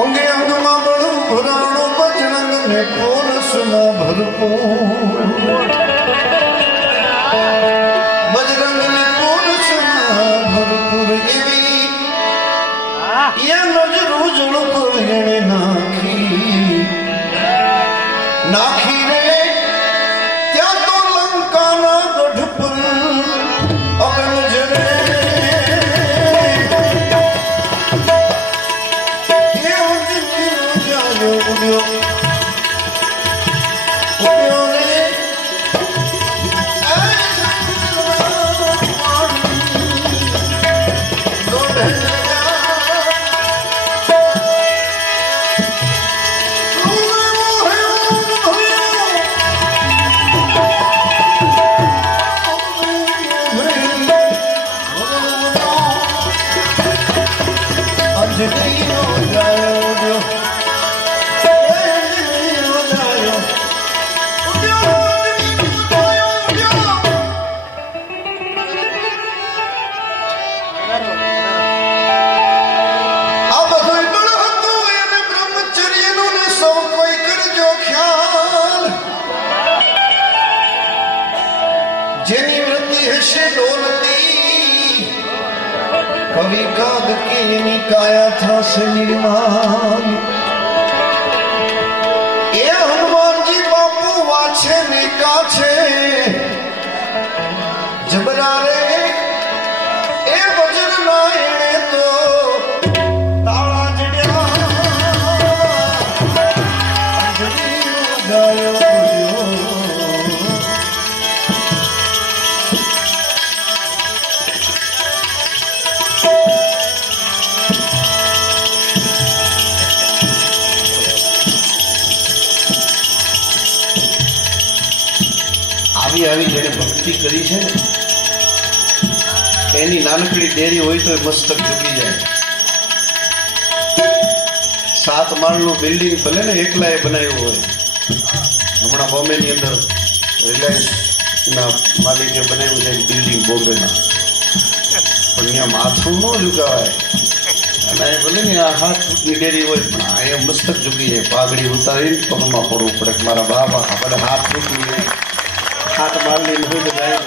અંગે અંગમાં બળું ભરાણું બજરંગ ને પોરસના ભરપૂર બજરંગ ને પોરસના ભરપૂર એવી એ નજરું ઝડપ એને નાખી રે ત્યાં તો લંકાના ગઢ પર અગન જરે જેની વૃત્તિ હશે ડોલતી કવિ કાગ કે એની કાયા થશે નિર્માણ એ હનુમાનજી બાપુ વાછે ને કાછે જબરા રે એ વજન ના એને તો તાળા જડ્યા ગાયો આવી જેને ભક્તિ કરી છે ને એની નાનકડી ડેરી હોય તો મસ્તક ઝૂકી જાય. 7 માળનું બિલ્ડિંગ ભલે ને એકલાએ બનાવ્યું હોય. હમણાં બોમ્બેની અંદર રિલાયન્સ ના માલિકે બનાવ્યું છે બિલ્ડિંગ બોમ્બેમાં, પણ અહીંયા માથું ન ઝુકાવાય. અને ભલે ને આ 7 ફૂટની ડેરી હોય પણ અહીંયા મસ્તક ઝૂકી જાય. પાઘડી ઉતારીને પગમાં પડવું પડે. મારા બાબા આપણે 7 ફૂટની 7 માળની નોંધ જાય.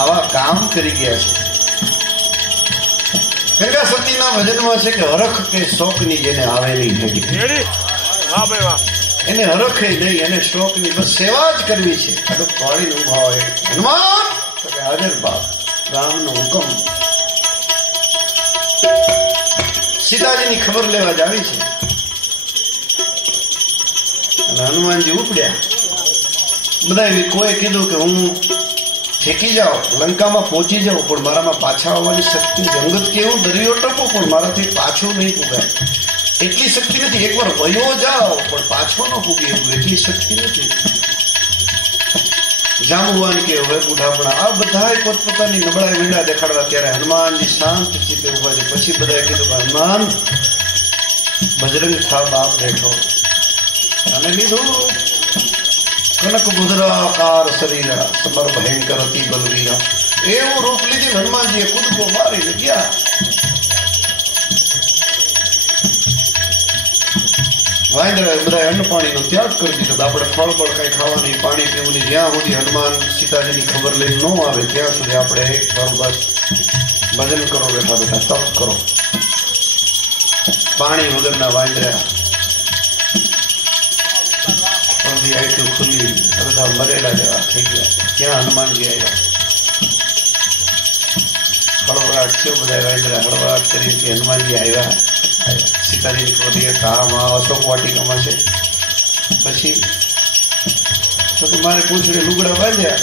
આવા કામ કરી ગયા છે. ગંગા સતીના ભજનમાં છે કે હરખ કે શોકની જેને આવેલી છે એને હરખે નહીં, એને શોકની બસ સેવા જ કરવી છે. આ કોળી ઉભા હોય હનુમાન હાજર બાપ રામનો હુકમ. સીતાજીની ખબર લેવા જ આવી છે. અને હનુમાનજી ઉપડ્યા. બધા કોઈ કીધું કે હું ફેંકી જાઓ, લંકામાં પહોંચી જાઉં, પણ મારામાં પાછા આવવાની શક્તિ જંગત કેવું દરિયો ટપો પણ મારાથી પાછું નહીં પુગાય એટલી શક્તિ નથી. એકવાર વયો જાઓ પણ પાછો ન પૂગી એવું એટલી શક્તિ નથી. જાંબુવાન કે હવે બુઢાપણા આ બધા પોતપોતાની નબળાઈ વીંડા દેખાડવા. ત્યારે હનુમાનજી શાંત ચિત્તે ઉભા છે. પછી બધાએ કીધું કે હનુમાન બજરંગ થા બાપ બેઠો અને લીધું કનક બુધરાકાર શરીર સમર ભયંકર અતિ બલવીરા એવું રૂપ લીધી. હનુમાનજીએ કૂદકો મારીને ગયા. વાંદરા બધા અન્ન પાણીનો ત્યાગ કરી દીધો. આપણે ફળ બળ કઈ ખાવા નહીં, પાણી પીવું નહીં. જ્યાં સુધી હનુમાન સીતાજીની ખબર લઈને ન આવે ત્યાં સુધી આપણે મારું બસ ભજન કરો, બેઠા બેઠા તપ કરો. પાણી વગરના વાંદરા આંખો ખુલ્લી બધા મરેલા જેવા થઈ ગયા. ક્યાં હનુમાનજી આવ્યા. હળવળાટ થયો. બધા વાંદરા હળવળાટ કરી હનુમાનજી આવ્યા. સીતાજીની ખબર કાળામાં અશોક વાટિકામાં છે. પછી તો મારે પૂછડે લુગડા બાંધ્યા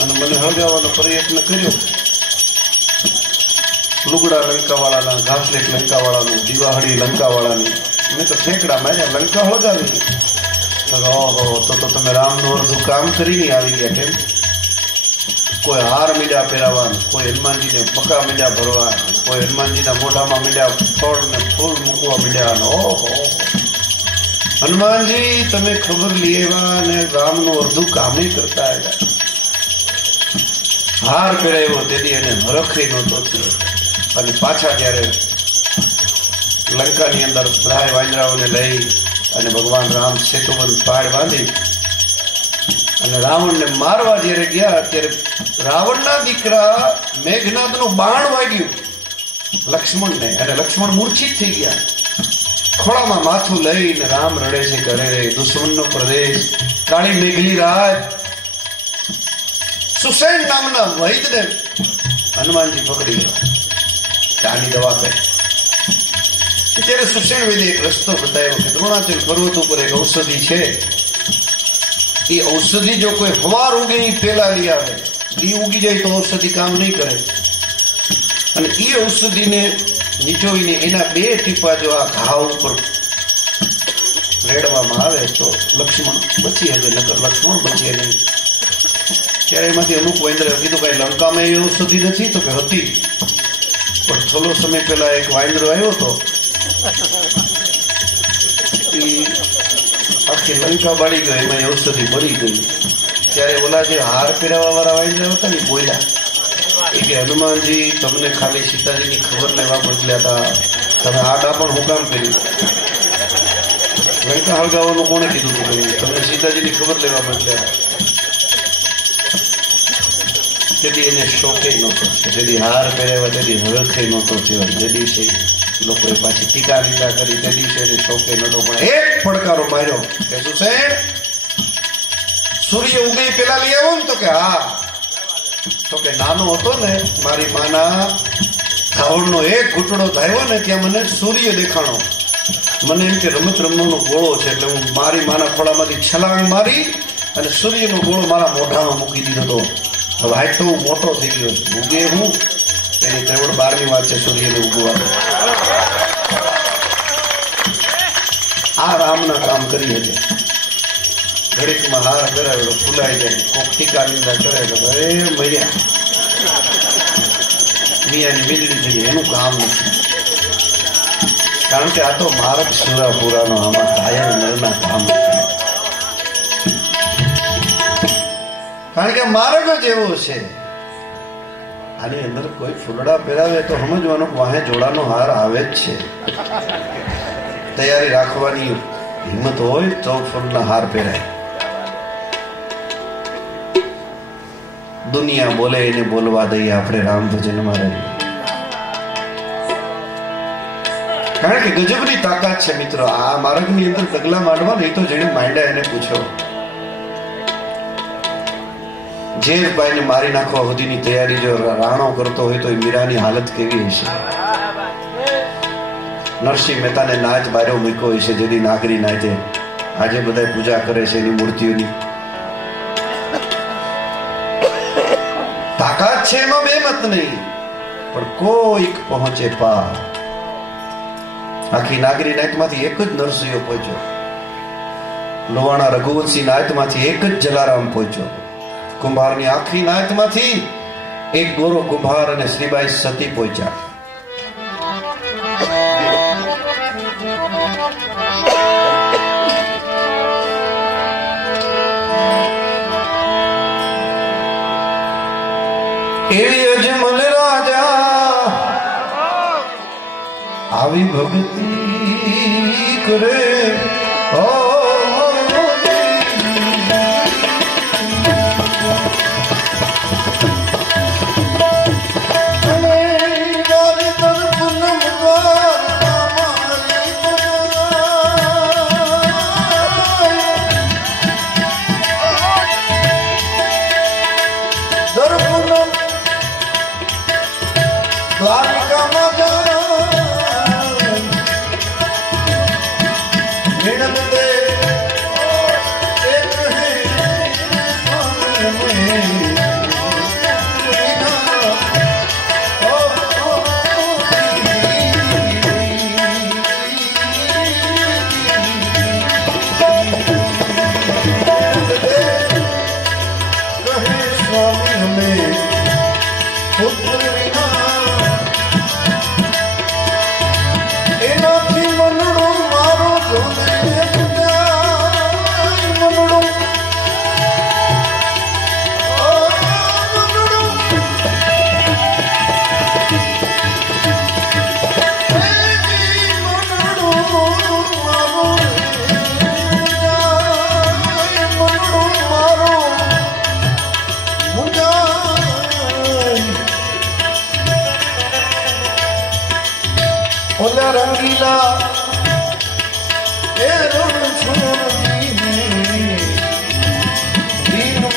અને મને હળગાવવાનો પ્રયત્ન કર્યો. લુગડા લંકાવાળાના, ઘાસલેટ લંકાવાળાનું, દિવાહળી લંકાવાળાની. મેં તો ઠેકડા માર્યા, લંકા હળગાવી. ઓહો, તો તમે રામનું અડધું કામ કરીને આવી ગયા કેમ? કોઈ હાર મીડા પહેરાવા, કોઈ હનુમાનજીને પકા મીડા ભરવા, કોઈ હનુમાનજીના મોઢામાં મીડા ફળ ને ફૂલ મૂકવા મીડ્યા. ઓહો, હનુમાનજી તમે ખબર લેવા અને રામનું અડધું કામે કરતા આવ્યા. હાર પહેરાવ્યો તેથી એને હરખે નહોતો થયો. અને પાછા જ્યારે લંકાની અંદર બધા વાંદરાઓને લઈ અને ભગવાન રામ સેતુબંધ પાળ બાંધી અને રાવણને મારવા જ્યારે ગયા ત્યારે રાવણના દીકરા મેઘનાથનું બાણ વાગ્યું લક્ષ્મણને અને લક્ષ્મણ મૂર્છિત થઈ ગયા. ખોળામાં માથું લઈને રામ રડે છે ઘરે દુશ્મનનો પ્રદેશ કાળી મેઘલી રાત. સુસેન નામના વૈદને હનુમાનજી પકડી ગયા આની દવા કરે. ત્યારે સુસેન વૈદે એક રસ્તો બતાવ્યો કે દ્રોણાચલ પર્વત ઉપર એક ઔષધિ છે. એ ઔષધિ જો કોઈ હવાર ઉગે પેલા લઈ આવે, દી ઉગી જાય તો ઔષધિ કામ નહીં કરે. અને એ ઔષધિને નીચોવીને એના 2 ટીપા જો આ ઘાવ ઉપર રેડવામાં આવે તો લક્ષ્મણ બચી હશે, નકર લક્ષ્મણ બચે નહીં. ત્યારે એમાંથી અમુક વાંદરે કીધું કઈ લંકામાં એ ઔષધિ નથી તો કે હતી, પણ થોડો સમય પહેલા એક વાંદરો આવ્યો હતો, આખી લંકા બાળી ગયો, એમાં ઔષધિ બળી ગઈ. ત્યારે ઓલા જે હાર પહેરાવા વાળા વાંદરા હતા ને બોલ્યા કે હનુમાનજી તમને ખાલી સીતાજીની ખબર લેવા મોકલ્યા હતા, તમે આડા પણ હું કામ કર્યું? લંકા હળગાવવાનું કોને કીધું હતું? તમને સીતાજીની ખબર લેવા મોકલ્યા હતા. તેથી એને શોકે નહોતો, તેથી હાર પહેરાવ્યા, તેથી હરખે નહોતો થયો. જે દિવસે લોકોએ પાછી ટીકા નિંદા કરી તે દિવસે એને શોકે નહોતો. પણ એક પડકારો માર્યો કે સુસેન સૂર્ય ઉગે પેલા લઈ આવો ને? તો કે હા. તો કે નાનો હતો ને મારી માના ધાવણનો એક ઘૂંટડો થાયો ને ત્યાં મને સૂર્ય દેખાણો. મને એમ કે રમત રમવાનો ગોળો છે, એટલે હું મારી માના ખોળામાંથી છલાંગ મારી અને સૂર્યનો ગોળો મારા મોઢામાં મૂકી દીધો હતો. હવે આજ તો હું મોટો થઈ ગયો છું, ઉગે હું એની 13-12ની વાત છે સૂર્યને ઉગવાનું. આ રામના કામ કરી હતી. ઘડીકમાં હાર કરાવેલો ફૂલાઈ જાય, કોક ટીકા નિંદા કરે તો અરે મર્યા મિયાની વીજળી થઈ એનું કામ નથી. કારણ કે આ તો માર્ગ સુરાપુરાનો આમાં કાયર નરના કામ. કારણ કે માર્ગ જ એવો છે. આની અંદર કોઈ ફૂલડા પહેરાવે તો સમજવાનું વાહે જોડાનો હાર આવે જ છે. તૈયારી રાખવાની હિંમત હોય તો ફૂલના હાર પહેરાય. દુનિયા બોલે એને બોલવા દઈએ આપણે રામ ભજનમાં રહીએ. કારણ કે ગજબની તાકાત છે મિત્રો આ માર્ગની અંદર પગલા માંડવા. નહીં તો જેને માંડ્યા એને પૂછો. ઝેરભાઈને મારી નાખવા સુધીની તૈયારી જો રાણો કરતો હોય તો એ મીરાની હાલત કેવી હશે? નરસિંહ મહેતાને નાચ બાર્યો મૂક્યો હશે જેની નાગરી નાચે. આજે બધા પૂજા કરે છે એની મૂર્તિઓની. તાકાત છે એમાં બે મત નહીં, પણ કોઈક પહોંચે પાર. આખી નાગરી નાયતમાંથી એક જ નરસિંહ પહોંચ્યો. લોવાણા રઘુવંશી નાયતમાંથી એક જ જલારામ પહોંચ્યો. કુંભારની આખી નાયતમાંથી એક ગોરો કુંભાર અને શ્રીબાઈ સતી પહોંચ્યા. એવી અજમલ રાજા આવી ભક્તિ કરે. દ્વારિકામાં જા મિણત દે ઓલા રંગીલા એ રણ છોડીને દીનો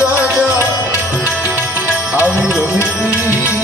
રાજા આવી રોહિતી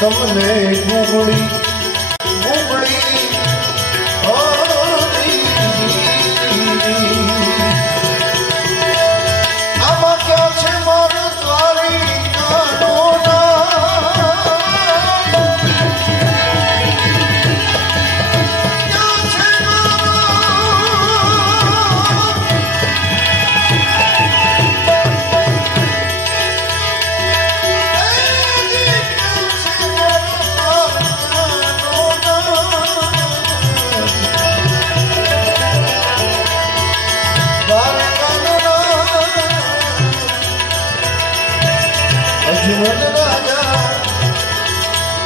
તમને ગુગળી ગુગળી આમાં ક્યાં છે મારું તારી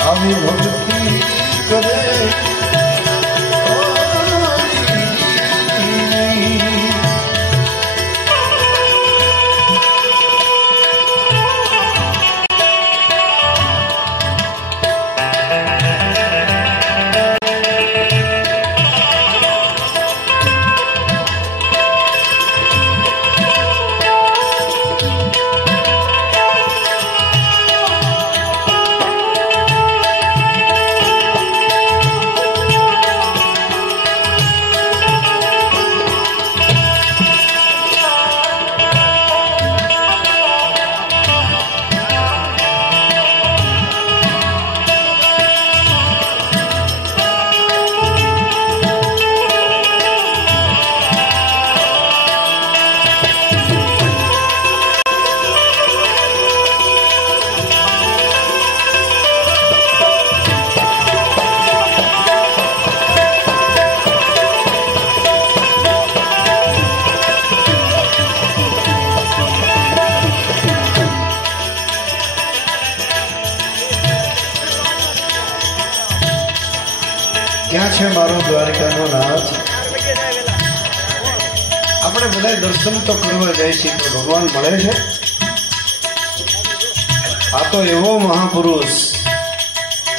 આવી ભક્તિ કરે ક્યાં છે મારો દ્વારિકાનો નાથ? આપણે બધા દર્શન તો કરવા જાય છે, પણ ભગવાન મળે છે? આ તો એવો મહાપુરુષ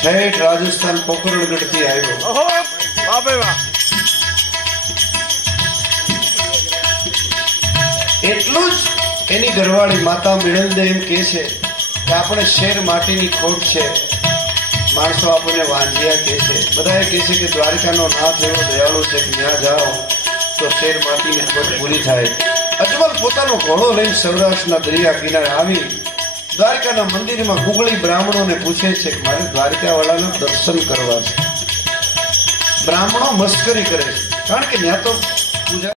ઠેઠ રાજસ્થાન પોકરણગઢ થી આવ્યો. એટલું જ એની ઘરવાળી માતા મિળંદે એમ કે છે કે આપણે શેર માટીની ખોટ છે, માણસો આપણને વાંજિયા કે છે, બધા કે છે કે દ્વારિકાનો નાથ એવો દયાળુ છે કે ત્યાં જાઓ તો શેર માટીની ખોટ પૂરી થાય. અજમલ પોતાનો ઘોડો લઈને સૌરાષ્ટ્રના દરિયા કિનારે આવી દ્વારિકાના મંદિરમાં ગુગળી બ્રાહ્મણોને પૂછે છે કે મારે દ્વારિકાવાળાના દર્શન કરવા છે. બ્રાહ્મણો મસ્કરી કરે છે, કારણ કે ત્યાં તો પૂજા